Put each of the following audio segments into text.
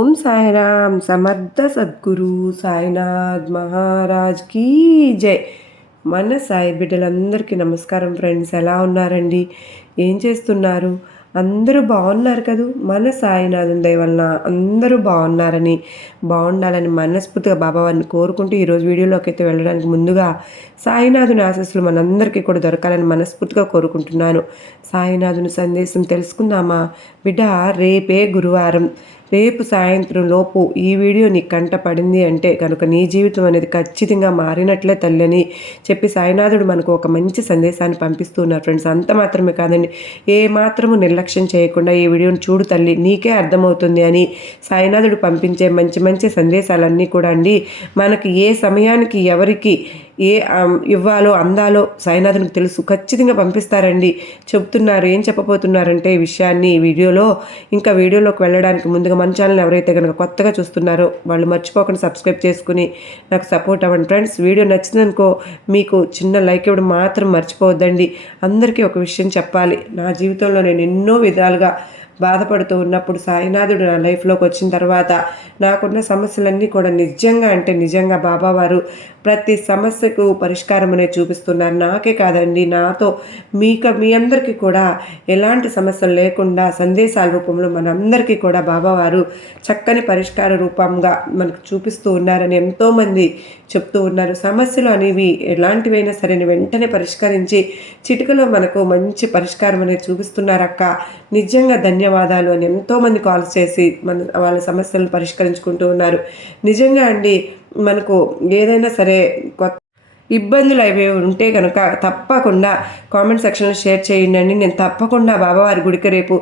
ఓం సాయిరామ్ సమర్థ సద్గురు సాయినాథ్ మహారాజ్ కీ జై. మన సాయి బిడ్డలందరికీ నమస్కారం ఫ్రెండ్స్ ఎలా ఉన్నారండి? ఏం చేస్తున్నారు? అందరూ బాగున్నారు కదూ? మన సాయినాథుని దయ వలన అందరూ బాగున్నారని బాగుండాలని మనస్ఫూర్తిగా బాబావారిని కోరుకుంటూ ఈరోజు వీడియోలోకి అయితే వెళ్ళడానికి ముందుగా సాయినాథుని ఆశస్సులు మనందరికీ కూడా దొరకాలని మనస్ఫూర్తిగా కోరుకుంటున్నాను. సాయినాథుని సందేశం తెలుసుకుందామా? బిడ్డ రేపే గురువారం. రేపు సాయంత్రం లోపు ఈ వీడియో నీ కంట పడింది అంటే కనుక నీ జీవితం అనేది ఖచ్చితంగా మారినట్లే తల్లి అని చెప్పి సాయినాథుడు మనకు ఒక మంచి సందేశాన్ని పంపిస్తున్నారు. ఫ్రెండ్స్ అంత మాత్రమే కాదండి. ఏ మాత్రము నిర్లక్ష్యం చేయకుండా ఈ వీడియోని చూడు తల్లి నీకే అర్థమవుతుంది అని సాయినాథుడు పంపించే మంచి మంచి సందేశాలన్నీ కూడా అండి. మనకి ఏ సమయానికి ఎవరికి ఏ ఇవ్వాలో అందాలో సాయినాథునికి తెలుసు. ఖచ్చితంగా పంపిస్తారండి. చెప్తున్నారు. ఏం చెప్పబోతున్నారంటే ఈ విషయాన్ని ఈ వీడియోలో. ఇంకా వీడియోలోకి వెళ్ళడానికి ముందుగా మన ఛానల్ ఎవరైతే కనుక కొత్తగా చూస్తున్నారో వాళ్ళు మర్చిపోకుండా సబ్స్క్రైబ్ చేసుకుని నాకు సపోర్ట్ అవ్వండి. ఫ్రెండ్స్ వీడియో నచ్చిందనుకో మీకు చిన్న లైక్ ఇవ్వడం మాత్రం మర్చిపోవద్దండి. అందరికీ ఒక విషయం చెప్పాలి. నా జీవితంలో నేను ఎన్నో విధాలుగా బాధపడుతూ ఉన్నప్పుడు సాయినాథుడు నా లైఫ్లోకి వచ్చిన తర్వాత నాకున్న సమస్యలన్నీ కూడా నిజంగా అంటే నిజంగా బాబావారు ప్రతి సమస్యకు పరిష్కారం చూపిస్తున్నారు. నాకే కాదండి నాతో మీకు మీ అందరికీ కూడా ఎలాంటి సమస్యలు లేకుండా సందేశాల రూపంలో మనందరికీ కూడా బాబావారు చక్కని పరిష్కార రూపంగా మనకు చూపిస్తూ ఉన్నారని ఎంతోమంది చెప్తూ ఉన్నారు. సమస్యలు అనేవి ఎలాంటివైనా సరే వెంటనే పరిష్కరించి చిటికలో మనకు మంచి పరిష్కారం అనేది చూపిస్తున్నారక్క నిజంగా ధన్యవాదాలు అని ఎంతోమంది కాల్స్ చేసి మన వాళ్ళ సమస్యలను పరిష్కరించుకుంటూ ఉన్నారు. నిజంగా అండి మనకు ఏదైనా సరే కొత్త ఇబ్బందులు అవి ఉంటే కనుక తప్పకుండా కామెంట్ సెక్షన్లో షేర్ చేయండి నేను తప్పకుండా బాబావారి గుడికి రేపు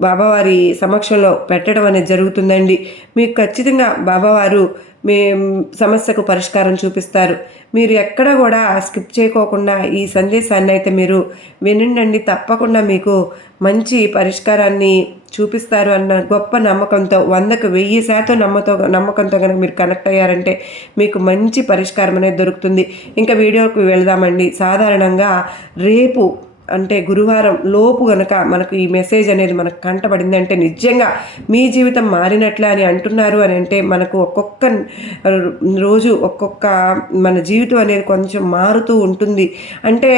బాబావారి సమక్షంలో పెట్టడం అనేది జరుగుతుందండి. మీకు ఖచ్చితంగా బాబావారు మీ సమస్యకు పరిష్కారం చూపిస్తారు. మీరు ఎక్కడ కూడా స్కిప్ చేయకోకుండా ఈ సందేశాన్ని అయితే మీరు వినండి తప్పకుండా మీకు మంచి పరిష్కారాన్ని చూపిస్తారు అన్న గొప్ప నమ్మకంతో వందకు వెయ్యి శాతం నమ్మతో నమ్మకంతో కనుక మీరు కనెక్ట్ అయ్యారంటే మీకు మంచి పరిష్కారం అనేది దొరుకుతుంది. ఇంకా వీడియోకి వెళదామండి. సాధారణంగా రేపు అంటే గురువారం లోపు గనక మనకు ఈ మెసేజ్ అనేది మనకు కంటపడింది అంటే నిజంగా మీ జీవితం మారినట్లే అని అంటున్నారు అని అంటే మనకు ఒక్కొక్క రోజు ఒక్కొక్క మన జీవితం అనేది కొంచెం మారుతూ ఉంటుంది. అంటే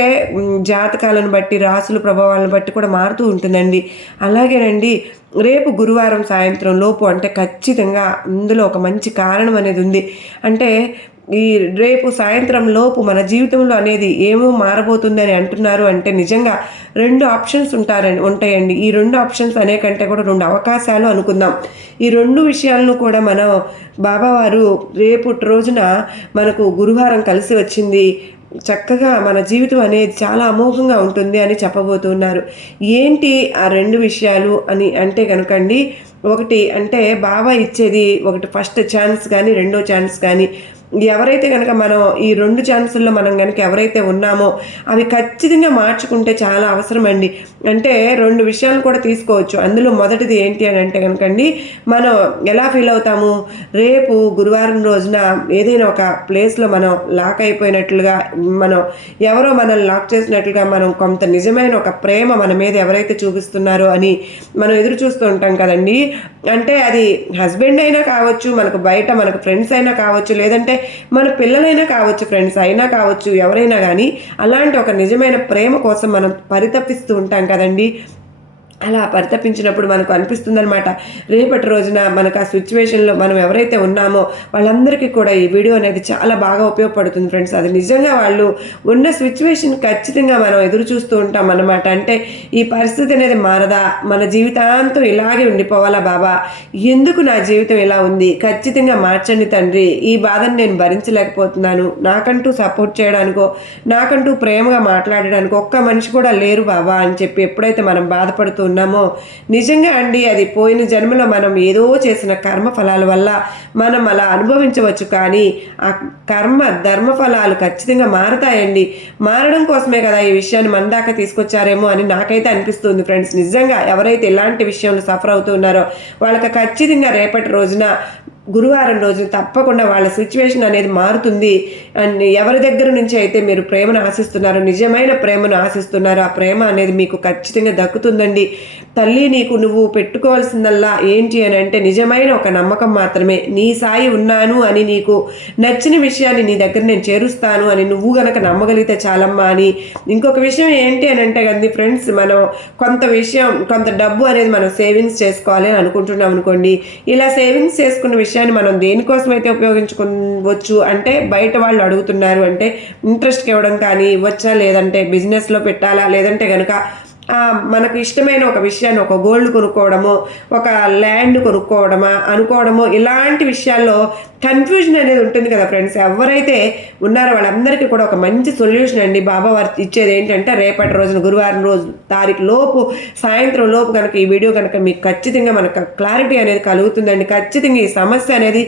జాతకాలను బట్టి రాసుల ప్రభావాలను బట్టి కూడా మారుతూ ఉంటుందండి. అలాగేనండి రేపు గురువారం సాయంత్రం లోపు అంటే ఖచ్చితంగా ఇందులో ఒక మంచి కారణం అనేది ఉంది. అంటే ఈ రేపు సాయంత్రం లోపు మన జీవితంలో అనేది ఏమో మారబోతుందని అంటున్నారు అంటే నిజంగా రెండు ఆప్షన్స్ ఉంటారని ఉంటాయండి. ఈ రెండు ఆప్షన్స్ అనే కంటే కూడా రెండు అవకాశాలు అనుకుందాం. ఈ రెండు విషయాలను కూడా మనం బాబావారు రేపు రోజున మనకు గురువారం కలిసి వచ్చింది. చక్కగా మన జీవితం అనేది చాలా అమోఘంగా ఉంటుంది అని చెప్పబోతున్నారు. ఏంటి ఆ రెండు విషయాలు అని అంటే కనుకండి ఒకటి అంటే బాబా ఇచ్చేది ఒకటి ఫస్ట్ ఛాన్స్ కానీ రెండో ఛాన్స్ కానీ. ఎవరైతే కనుక మనం ఈ రెండు ఛాన్సుల్లో మనం కనుక ఎవరైతే ఉన్నామో అవి ఖచ్చితంగా మార్చుకుంటే చాలా అవసరం అండి అంటే రెండు విషయాలు కూడా తీసుకోవచ్చు. అందులో మొదటిది ఏంటి అని అంటే కనుకండి మనం ఎలా ఫీల్ అవుతాము? రేపు గురువారం రోజున ఏదైనా ఒక ప్లేస్లో మనం లాక్ అయిపోయినట్లుగా మనం ఎవరో మనల్ని లాక్ చేసినట్లుగా మనం కొంత నిజమైన ఒక ప్రేమ మన మీద ఎవరైతే చూపిస్తున్నారో అని మనం ఎదురు చూస్తూ ఉంటాం కదండి. అంటే అది హస్బెండ్ అయినా కావచ్చు మనకు బయట మనకు ఫ్రెండ్స్ అయినా కావచ్చు లేదంటే మన పిల్లలైనా కావచ్చు ఫ్రెండ్స్ అయినా కావచ్చు ఎవరైనా కానీ అలాంటి ఒక నిజమైన ప్రేమ కోసం మనం పరితపిస్తూ ఉంటాం కదండి. అలా పరితపించినప్పుడు మనకు అనిపిస్తుందనమాట రేపటి రోజున మనకు ఆ సిచ్యువేషన్లో మనం ఎవరైతే ఉన్నామో వాళ్ళందరికీ కూడా ఈ వీడియో అనేది చాలా బాగా ఉపయోగపడుతుంది ఫ్రెండ్స్. అది నిజంగా వాళ్ళు ఉన్న సిచ్యువేషన్ ఖచ్చితంగా మనం ఎదురు చూస్తూ ఉంటాం అన్నమాట. అంటే ఈ పరిస్థితి అనేది మారదా? మన జీవితాంతం ఇలాగే ఉండిపోవాలా బాబా? ఎందుకు నా జీవితం ఇలా ఉంది? ఖచ్చితంగా మార్చండి తండ్రి. ఈ బాధను నేను భరించలేకపోతున్నాను. నాకంటూ సపోర్ట్ చేయడానికో నాకంటూ ప్రేమగా మాట్లాడడానికి ఒక్క మనిషి కూడా లేరు బాబా అని చెప్పి ఎప్పుడైతే మనం బాధపడుతూ ఉన్నామో? నిజంగా అండి అది పోయిన జన్మలో మనం ఏదో చేసిన కర్మ ఫలాల వల్ల మనం అలా అనుభవించవచ్చు కానీ ఆ కర్మ ధర్మ ఫలాలు ఖచ్చితంగా మారతాయండి. మారడం కోసమే కదా ఈ విషయాన్ని మన దాకా తీసుకొచ్చారేమో అని నాకైతే అనిపిస్తుంది ఫ్రెండ్స్. నిజంగా ఎవరైతే ఇలాంటి విషయంలో సఫర్ అవుతున్నారో వాళ్ళకి ఖచ్చితంగా రేపటి రోజున గురువారం రోజున తప్పకుండా వాళ్ళ సిచ్యువేషన్ అనేది మారుతుంది. అండ్ ఎవరి దగ్గర నుంచి అయితే మీరు ప్రేమను ఆశిస్తున్నారో నిజమైన ప్రేమను ఆశిస్తున్నారో ఆ ప్రేమ అనేది మీకు ఖచ్చితంగా దక్కుతుందండి. తల్లి నీకు నువ్వు పెట్టుకోవాల్సిందల్లా ఏంటి అని అంటే నిజమైన ఒక నమ్మకం మాత్రమే. నీ సాయి ఉన్నాను అని నీకు నచ్చిన విషయాన్ని నీ దగ్గర నేను చేరుస్తాను అని నువ్వు గనక నమ్మగలిగితే చాలమ్మా అని. ఇంకొక విషయం ఏంటి అని అంటే కదండి ఫ్రెండ్స్ మనం కొంత విషయం కొంత డబ్బు అనేది మనం సేవింగ్స్ చేసుకోవాలి అని అనుకుంటున్నాం అనుకోండి. ఇలా సేవింగ్స్ చేసుకున్న విషయం విషయాన్ని మనం దేనికోసం అయితే ఉపయోగించుకోవచ్చు అంటే బయట వాళ్ళు అడుగుతున్నారు అంటే ఇంట్రెస్ట్కి ఇవ్వడం కానీ ఇవ్వచ్చా? లేదంటే బిజినెస్లో పెట్టాలా? లేదంటే కనుక మనకు ఇష్టమైన ఒక విషయాన్ని ఒక గోల్డ్ కొనుక్కోవడము ఒక ల్యాండ్ కొనుక్కోవడమా అనుకోవడము ఇలాంటి విషయాల్లో కన్ఫ్యూజన్ అనేది ఉంటుంది కదా ఫ్రెండ్స్ ఎవరైతే ఉన్నారో వాళ్ళందరికీ కూడా ఒక మంచి సొల్యూషన్ అండి. బాబా వారు ఇచ్చేది ఏంటంటే రేపటి రోజున గురువారం రోజు తారీఖు లోపు సాయంత్రం లోపు కనుక ఈ వీడియో కనుక మీకు ఖచ్చితంగా మనకు క్లారిటీ అనేది కలుగుతుందండి. ఖచ్చితంగా ఈ సమస్య అనేది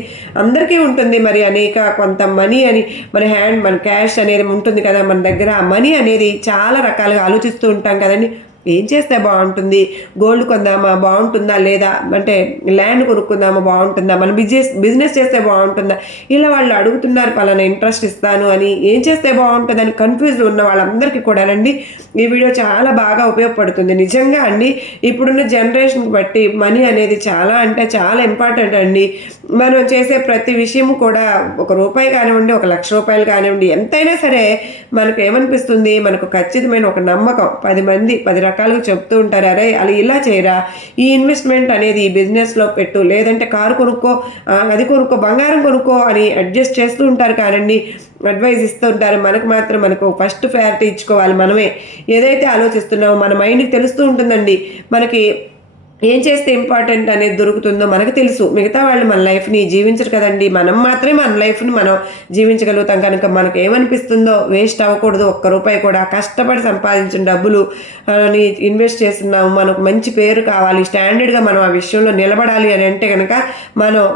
అందరికీ ఉంటుంది మరి. అనేక కొంత మనీ అని మన హ్యాండ్ మన క్యాష్ అనేది ఉంటుంది కదా మన దగ్గర ఆ మనీ అనేది చాలా రకాలుగా ఆలోచిస్తూ ఉంటాం కదండి. ఏం చేస్తే బాగుంటుంది? గోల్డ్ కొందామా? బాగుంటుందా? లేదా? అంటే ల్యాండ్ కొనుక్కుందామా? బాగుంటుందా? మన బిజినెస్ బిజినెస్ చేస్తే బాగుంటుందా? ఇలా వాళ్ళు అడుగుతున్నారు పలానా ఇంట్రెస్ట్ ఇస్తాను అని. ఏం చేస్తే బాగుంటుందని కన్ఫ్యూజ్ ఉన్న వాళ్ళందరికీ కూడానండి ఈ వీడియో చాలా బాగా ఉపయోగపడుతుంది. నిజంగా అండి ఇప్పుడున్న జనరేషన్కి బట్టి మనీ అనేది చాలా అంటే చాలా ఇంపార్టెంట్ అండి. మనం చేసే ప్రతి విషయం కూడా ఒక రూపాయి కానివ్వండి ఒక లక్ష రూపాయలు కానివ్వండి ఎంతైనా సరే మనకు ఏమనిపిస్తుంది? మనకు ఖచ్చితమైన ఒక నమ్మకం. పది మంది పది రకాలుగా చెప్తూ ఉంటారు. అరే అలా ఇలా చేయరా? ఈ ఇన్వెస్ట్మెంట్ అనేది ఈ బిజినెస్లో పెట్టు లేదంటే కారు కొనుక్కో అది కొనుక్కో బంగారం కొనుక్కో అని అడ్జస్ట్ చేస్తూ ఉంటారు కానండి అడ్వైజ్ ఇస్తూ ఉంటారు. మనకు మాత్రం మనకు ఫస్ట్ ప్రయారిటీ ఇచ్చుకోవాలి మనమే. ఏదైతే ఆలోచిస్తున్నామో మన మైండ్కి తెలుస్తూ ఉంటుందండి. మనకి ఏం చేస్తే ఇంపార్టెంట్ అనేది దొరుకుతుందో మనకు తెలుసు. మిగతా వాళ్ళు మన లైఫ్ని జీవించరు కదండి. మనం మాత్రమే మన లైఫ్ని మనం జీవించగలుగుతాం కనుక మనకు ఏమనిపిస్తుందో వేస్ట్ అవ్వకూడదు. ఒక్క రూపాయి కూడా కష్టపడి సంపాదించిన డబ్బులు ఇన్వెస్ట్ చేస్తున్నాము మనకు మంచి పేరు కావాలి. స్టాండర్డ్గా మనం ఆ విషయంలో నిలబడాలి అని అంటే కనుక మనం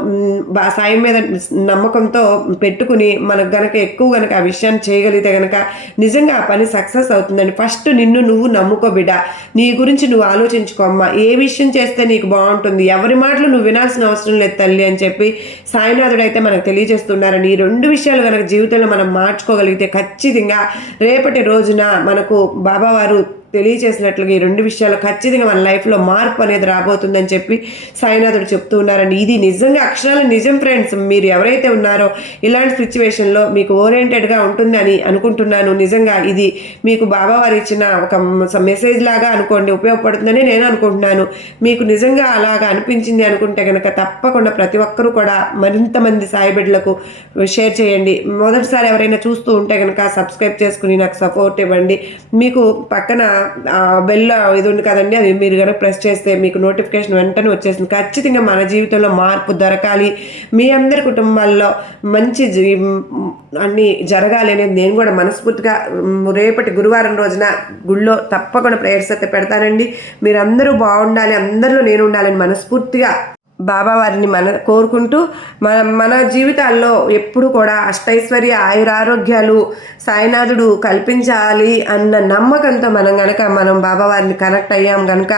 బా- సాయం మీద నమ్మకంతో పెట్టుకుని మనకు గనక ఎక్కువ గనక ఆ విషయాన్ని చేయగలిగితే కనుక నిజంగా ఆ పని సక్సెస్ అవుతుందండి. ఫస్ట్ నిన్ను నువ్వు నమ్ముకో బిడ్డ. నీ గురించి నువ్వు ఆలోచించుకోమ్మా ఏ విషయం చేస్తే నీకు బాగుంటుంది. ఎవరి మాటలు నువ్వు వినాల్సిన అవసరం లేదు తల్లి అని చెప్పి సాయినాథుడు అయితే మనకు తెలియజేస్తున్నారని ఈ రెండు విషయాలు కనుక జీవితంలో మనం మార్చుకోగలిగితే ఖచ్చితంగా రేపటి రోజున మనకు బాబావారు తెలియచేసినట్లుగా ఈ రెండు విషయాలు ఖచ్చితంగా మన లైఫ్లో మార్పు అనేది రాబోతుందని చెప్పి సాయినాథుడు చెప్తూ ఉన్నారండి. ఇది నిజంగా అక్షరాలు నిజం ఫ్రెండ్స్ మీరు ఎవరైతే ఉన్నారో ఇలాంటి సిచ్యువేషన్లో మీకు ఓరియంటెడ్గా ఉంటుందని అనుకుంటున్నాను. నిజంగా ఇది మీకు బాబా వారు ఇచ్చిన ఒక మెసేజ్ లాగా అనుకోండి ఉపయోగపడుతుందని నేను అనుకుంటున్నాను. మీకు నిజంగా అలాగా అనిపించింది అనుకుంటే కనుక తప్పకుండా ప్రతి ఒక్కరూ కూడా మరింత మంది సాయి బిడ్డలకు షేర్ చేయండి. మొదటిసారి ఎవరైనా చూస్తూ ఉంటే కనుక సబ్స్క్రైబ్ చేసుకుని నాకు సపోర్ట్ ఇవ్వండి. మీకు పక్కన బెల్ ఇది ఉంది కదండి అది మీరు కనుక ప్రెస్ చేస్తే మీకు నోటిఫికేషన్ వెంటనే వచ్చేసింది ఖచ్చితంగా మన జీవితంలో మార్పు దొరకాలి. మీ అందరి కుటుంబాల్లో మంచి అన్నీ జరగాలి అనేది నేను కూడా మనస్ఫూర్తిగా రేపటి గురువారం రోజున గుళ్ళో తప్పకుండా ప్రేయర్స్ అయితే పెడతానండి. మీరందరూ బాగుండాలి అందరిలో నేను ఉండాలని మనస్ఫూర్తిగా బాబా వారిని మన కోరుకుంటూ మన మన జీవితాల్లో ఎప్పుడు కూడా అష్టైశ్వర్య ఆయురారోగ్యాలు సాయినాథుడు కల్పించాలి అన్న నమ్మకంతో మనం గనక మనం బాబావారిని కనెక్ట్ అయ్యాం కనుక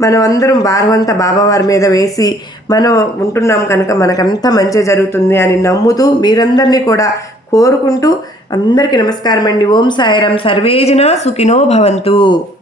మనం అందరం భారవంత బాబావారి మీద వేసి మనం ఉంటున్నాం కనుక మనకంతా మంచి జరుగుతుంది అని నమ్ముతూ మీరందరినీ కూడా కోరుకుంటూ అందరికీ నమస్కారం అండి ఓం సాయిరాం సర్వేజన సుఖినో భవంతు.